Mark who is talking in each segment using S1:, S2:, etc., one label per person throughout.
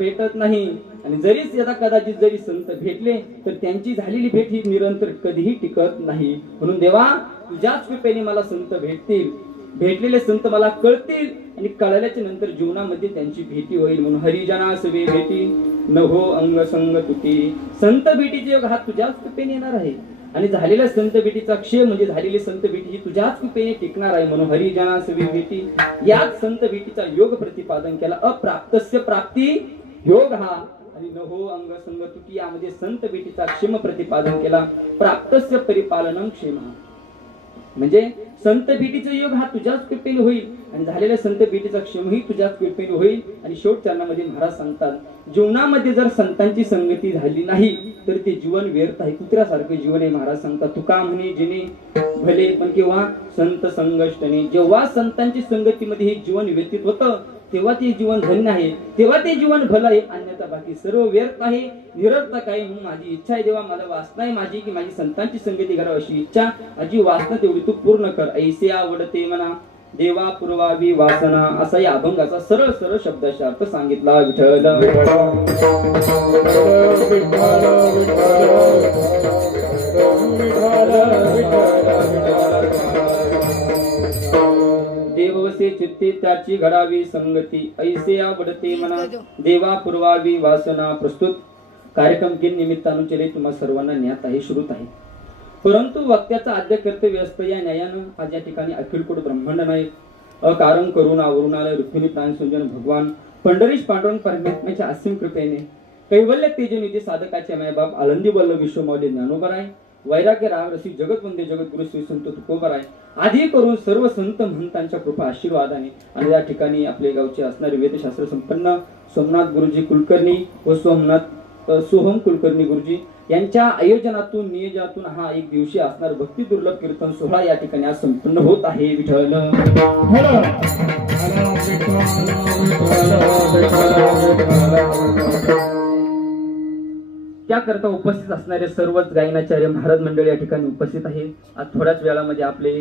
S1: भेटत नाही. आणि जरीच यदा कदाचित जरी संत भेटले तर त्यांची झालेली भेट ही निरंतर कधीही टिकत नाही. म्हणून देवा तुझ्याच कृपेने मला संत भेटतील. भेटलेले संत मला कळतील आणि कळल्याच्या नंतर जीवनामध्ये त्यांची भेटी होईल. म्हणून हरिजना सवे भेटी न अंग संग तुटी. संत भेटीचे योग हा तुझ्याच कृपेने येणार आहे. आणि झालेल्या संत भेटीचा क्षय म्हणजे झालेली संत भेटी ही तुझ्याच कृपेने टिकणार आहे. म्हणून हरिजना सवे भेटी. याच संत भेटीचा योग प्रतिपादन केला. अप्राप्तस्य प्राप्ती. योग हा आणि न हो अंग संग तुटी यामध्ये संत भेटीचा क्षम प्रतिपादन केला. प्राप्तस्य परिपालन क्षेम. म्हणजे संत भेटीचा योग हा तुझ्याच कृपेने होईल आणि झालेल्या संत भेटीचा क्षमही तुझ्याच कृपेने होईल आणि शेवट चरणामध्ये महाराज सांगतात जीवनामध्ये जर संतांची संगती झाली नाही तर ते जीवन व्यर्थ आहे. कुत्र्यासारखं जीवन आहे महाराज सांगतात. तुका म्हणे जिने भले पण किंवा संत संगष्टने. जेव्हा संतांची संगतीमध्ये हे जीवन व्यतीत होतं तेव्हा ते जीवन धन्य आहे. तेव्हा ते जीवन भलं आहे अन्यथा बाकी सर्व व्यर्थ आहे. निरर्थक आहे म्हणून माझी इच्छा आहे देवा मला वासना आहे माझी की माझी संतांची संगती करावी अशी इच्छा. माझी वासना तेवढी तू पूर्ण कर. ऐसे आवडते म्हणा देवा पुरवावी वासना. असा या अभंगाचा सरळ सरळ शब्दाचा अर्थ सांगितला विठ्ठल चित्ते त्याची घडावी संगती. ऐसे आवडते म्हणा देवा पूर्वावी वासना प्रस्तुत. कार्यक्रम के निमित्तानुचरे तुम्हा सर्वांना ज्ञात आहे श्रुत आहे. परंतु वक्त्याचा आद्य कर्तव्य असतं या न्यायानं. आज या ठिकाणी अखिलकोट ब्रह्मांड नायक अकारण करून आवरुणालय रुक्मिणी प्राण सुंजन भगवान पंढरीश पांडुरंग परमेत्म्याच्या असीम कृपेने कैवल्य तेजनिधी साधकाचे मायबाप आनंदी बल्ल विश्वमौली ज्ञानोबराय वैराग्य राग रसिक जगत वंदे जगद्गुरु श्री संत आहे आधी करून सर्व संत महंतांच्या कृपा आशीर्वादाने आणि या ठिकाणी आपले गावचे असणारे वेदशास्त्र संपन्न सोमनाथ गुरुजी कुलकर्णी व सोमनाथ सोहम कुलकर्णी गुरुजी यांच्या आयोजनातून नियोजनातून हा एक दिवशी असणार भक्ती दुर्लभ कीर्तन सोहळा या ठिकाणी आज संपन्न होत आहे विठ्ठल त्याकरता उपस्थित असणारे सर्वच गायनाचार्य महाराज मंडळी या ठिकाणी उपस्थित आहे आज थोड्याच वेळामध्ये आपले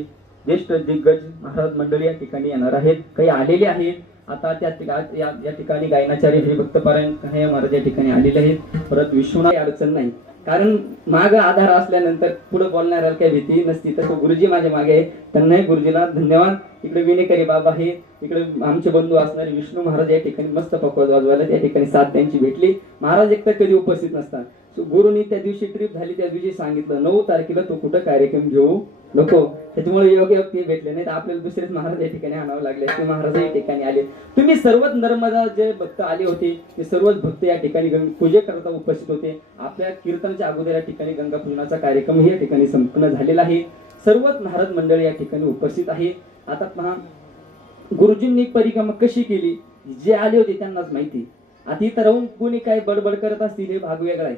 S1: ज्येष्ठ दिग्गज महाराज मंडळी या ठिकाणी येणार आहेत. काही आलेले आहेत. आता त्या या ठिकाणी गायनाचार्य हे भक्तपारायण काही महाराज या ठिकाणी आलेले आहेत. परत विश्वनाथ अडचण नाही. कारण माग आधार असल्यानंतर पुढे बोलणाऱ्याला काही भीती नसती. तर गुरुजी माझ्या मागे आहे. त्यांनाही गुरुजीला धन्यवाद. इकडे विनेकरी बाबा आहे इकडे आमचे बंधू असणारे विष्णू महाराज या ठिकाणी मस्त पकवाज वाजवायला त्या ठिकाणी साथ त्यांची भेटली. महाराज एकतर कधी उपस्थित नसतात. गुरुनी त्या दिवशी ट्रिप झाली त्या दिवशी सांगितलं नऊ तारखेला तो कुठं कार्यक्रम घेऊ नको. त्याच्यामुळे योग्य योग ते भेटले नाही तर आपल्याला दुसरेच महाराज या ठिकाणी आणावं लागले ते महाराज या ठिकाणी आले. तुम्ही सर्वच नर्मदा जे भक्त आले होते ते सर्वच भक्त या ठिकाणी गंग- पूजे करता उपस्थित होते. आपल्या कीर्तनाच्या अगोदर या ठिकाणी गंगा पूजनाचा कार्यक्रम या ठिकाणी संपन्न झालेला आहे. सर्वच महाराज मंडळ या ठिकाणी उपस्थित आहे. आता पहा गुरुजींनी परिक्रमा कशी केली? जे आले होते त्यांनाच माहिती. आता इथं राहून कोणी काय बडबड करत असतील हे भाग वेगळा आहे.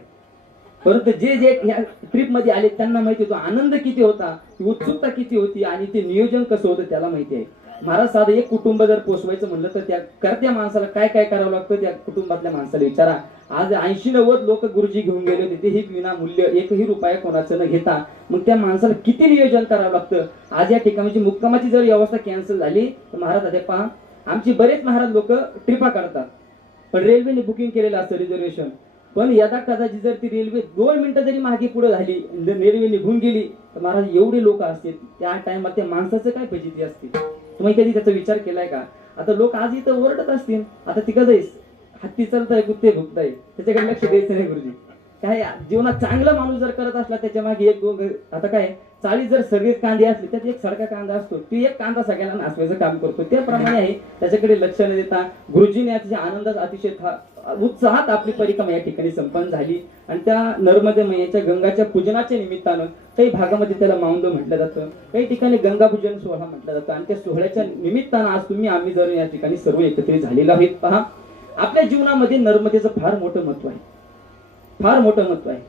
S1: परंतु जे जे ह्या ट्रिपमध्ये आले त्यांना माहिती होतो. आनंद किती होता? उत्सुकता किती होती? आणि ते नियोजन कसं होतं त्याला माहिती आहे. महाराज साधं एक कुटुंब जर पोचवायचं म्हणलं तर त्या करत्या माणसाला काय काय करावं लागतं त्या कुटुंबातल्या माणसाला विचारा. आज ऐंशी नव्वद लोक गुरुजी घेऊन गेले होते तेही विना मूल्य एकही रुपया कोणाचं न घेता. मग त्या माणसाला किती नियोजन करावं लागतं? आज या ठिकाणी मुक्कामाची जर व्यवस्था कॅन्सल झाली तर महाराज आता पहा आमची बरेच महाराज लोक ट्रिपा करतात पण रेल्वेने बुकिंग केलेलं असतं रिझर्वेशन पण यदा कदाचित जर ती रेल्वे दोन मिनिटं जरी मागे पुढे झाली जर रेल्वे निघून गेली तर महाराज एवढे लोक असतील. त्या टायमात त्या माणसाचं काय फजिती असते? तुम्ही कधी त्याचा विचार केलाय का? आता लोक आज इथं ओरडत असतील आता तिकडं जाईस. हत्ती चालताय कुत्ते भुकताय. त्याच्याकडे लक्ष द्यायचं नाही गुरुजी. काय जीवनात चांगला माणूस जर करत असला त्याच्यामागे एक दोन आता काय चाळीस जर सगळेच कांदे असले त्यात एक सडका कांदा असतो. ती एक कांदा सगळ्यांना नाचवायचं काम करतो. त्याप्रमाणे आहे. त्याच्याकडे लक्ष न देता गुरुजीने अतिशय आनंदात अतिशय उत्साहात आपली परिक्रमा या ठिकाणी संपन्न झाली. आणि त्या नर्मदे मैयाच्या गंगाच्या पूजनाच्या निमित्तानं काही भागामध्ये त्याला माऊंद म्हटलं जातं. काही ठिकाणी गंगापूजन सोहळा म्हटलं जातं. आणि त्या सोहळ्याच्या निमित्तानं आज तुम्ही आम्ही जर या ठिकाणी सर्व एकत्रित झालेलो आहेत. पहा आपल्या जीवनामध्ये नर्मदेचं फार मोठं महत्त्व आहे. फार मोठं महत्त्व आहे.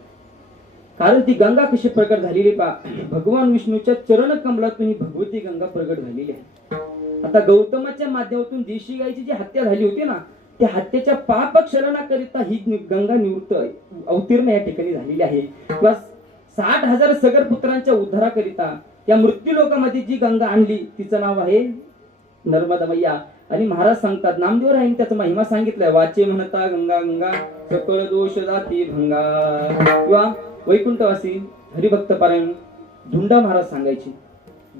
S1: कारण ती गंगा कशी प्रकट झालेली पा भगवान विष्णूच्या चरण कमलातून ही भगवती गंगा प्रकट झालेली आहे. आता गौतमाच्या माध्यमातून देशी गायची जी हत्या झाली होती ना त्या हत्येच्या पाप क्षरणाकरिता ही गंगा निवृत्त अवतीर्ण या ठिकाणी झालेली आहे. किंवा साठ हजार सगर पुत्रांच्या उद्धाराकरिता या मृत्यू लोकामध्ये जी गंगा आणली तिचं नाव आहे नर्मदा मैया आणि महाराज सांगतात नामदेव राहीन त्याचा महिमा सांगितलाय वाचे म्हणता गंगा गंगा सकळ दोष जाती भंगा. किंवा वैकुंठवासी हरिभक्त पारायण धुंडा महाराज सांगायचे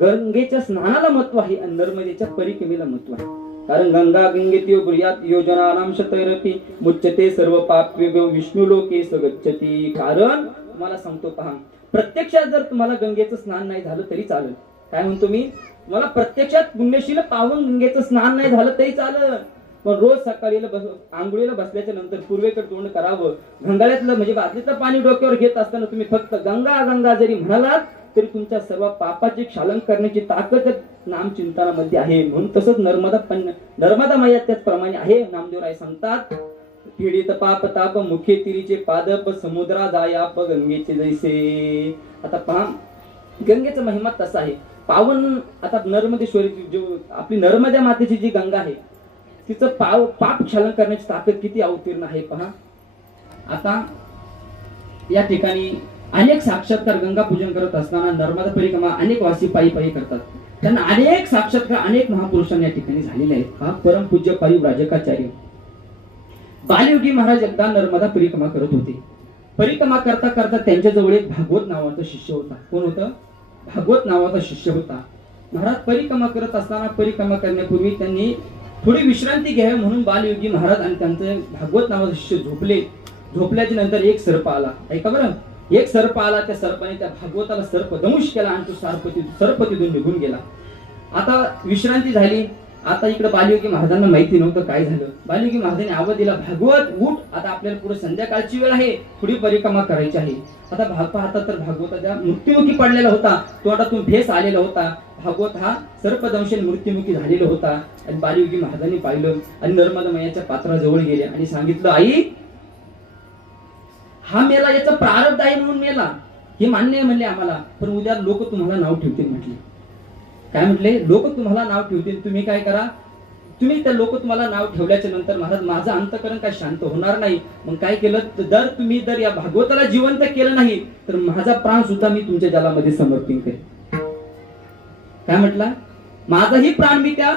S1: गंगेच्या स्नानाला महत्त्व आहे आणि नर्मदेच्या परिक्रमेला महत्त्व आहे. कारण गंगा गंगेती ब्रियात योजना नाम शतैरपी मुच्यते सर्व पाप विष्णू लोके सगच्छती. कारण तुम्हाला सांगतो पहा प्रत्यक्षात जर तुम्हाला गंगेचं स्नान नाही झालं तरी चालेल. काय म्हणतो मी? मला प्रत्यक्षात पुण्यशील पावन गंगेचं स्नान नाही झालं तरी चालेल. पण रोज सकाळी बस आंघोळीला बसल्याच्या नंतर पूर्वेकडे तोंड करावं. गंगाळ्यातलं म्हणजे बादलीचं पाणी डोक्यावर घेत असताना तुम्ही फक्त गंगा गंगा जरी म्हणालात तरी तुमच्या सर्व पापाचे क्षालन करण्याची ताकद नाम चिंतनामध्ये आहे. म्हणून तसंच नर्मदा पण नर्मदा माया त्याचप्रमाणे आहे. नामदेवराय सांगतात पीडित पाप ताप मुखे तिरीचे पादप समुद्रा जायाप गंगेचे जैसे. आता पहा गंगेचा महिमा तसा आहे. पावन आता नर्मदेश्वरीची जो आपली नर्मदा मातेची जी गंगा आहे तिचं पाव पाप क्षालन करण्याची ताकद किती अवतीर्ण आहे पहा. आता या ठिकाणी अनेक साक्षात्कार गंगा पूजन करत असताना नर्मदा परिक्रमा अनेक वासी पायी पायी करतात. त्यांना अनेक साक्षात्कार अनेक महापुरुषांनी या ठिकाणी झालेले आहेत. हा परमपूज्य परिव्राजकाचार्य बालयोगी महाराज एकदा नर्मदा परिक्रमा करत होते. परिक्रमा करता करता त्यांच्याजवळ एक भागवत नावाचा शिष्य होता. कोण होतं? भागवत नावाचा शिष्य होता. महाराज परिक्रमा करत असताना परिक्रमा करण्यापूर्वी त्यांनी थोडी विश्रांती घ्यावी म्हणून बालयोगी महाराज आणि त्यांचे भागवत नावाचे शिष्य झोपले. झोपल्याच्या नंतर एक सर्प आला. ऐका बरं. एक सर्प आला त्या सर्पाने त्या भागवताला सर्प दंश केला आणि तो सर्प सर्प तिथून निघून गेला. आता विश्रांती झाली. आता इकडे बालियोगी महाराजांना माहिती नव्हतं काय झालं. बालियोगी महाराजांनी आवाज दिला भागवत उठ! आता आपल्याला पुढे संध्याकाळची वेळ आहे. थोडी परिक्रमा करायची आहे. आता भाग पाहता तर भागवताच्या मृत्युमुखी पडलेला होता. तोंडातून भेस आलेला होता. भागवत हा सर्पदंशन मृत्युमुखी झालेला होता. आणि बालयोगी महाराजांनी पाहिलं आणि नर्मदा मैयाच्या पात्राजवळ गेले आणि सांगितलं आई हा मेला याचा प्रारब्ध आहे म्हणून मेला. हे मान्य आहे म्हणले आम्हाला पण उद्या लोक तुम्हाला नाव ठेवतील म्हटले. काय म्हटले? लोक तुम्हाला नाव ठेवतील. तुम्ही काय करा? तुम्ही त्या लोक तुम्हाला नाव ठेवल्याच्या नंतर महाराज माझं अंतकरण काय शांत होणार नाही. मग काय केलं? जर तुम्ही जर या भागवताला जिवंत केलं नाही तर माझा प्राण सुद्धा मी तुमच्या जलामध्ये समर्पित करेन. काय म्हटला? माझाही प्राण मी त्या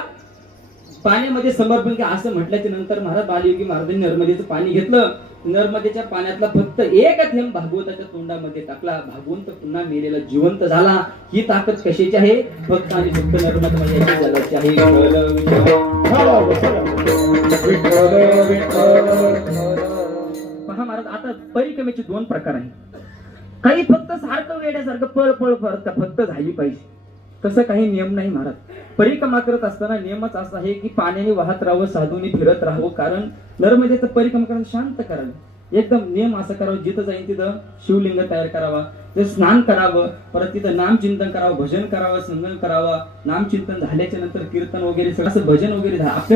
S1: पाण्यामध्ये समर्पण केला असं म्हटल्याच्या नंतर महाराज बालयोगी महाराजांनी नर्मदेचं पाणी घेतलं. नर्मदेच्या पाण्यातला फक्त एक थेंब भागवताच्या तोंडामध्ये टाकला. भागवंत पुन्हा मेलेला जिवंत झाला. ही ताकद कशाची आहे? फक्त आणि फक्त पहा महाराज आता परिक्रमेचे दोन प्रकार आहेत. काही फक्त सारखं वेड्यासारखं पळ पळ फरक फक्त झाली पाहिजे. तसं काही नियम नाही महाराज परिक्रमा करत असताना नियमच असा आहे की पाण्याने वाहत राहावं साधूनी फिरत राहावं कारण नर्मदेचं परिक्रमा करणं शांत करावं. एकदम नियम असं करावं जिथं जाईल तिथं शिवलिंग तयार करावा. ते स्नान करावं परत तिथं नामचिंतन करावं भजन करावं संगन करावं. नामचिंतन झाल्याच्यानंतर कीर्तन वगैरे सगळं असं भजन वगैरे झालं आपल्या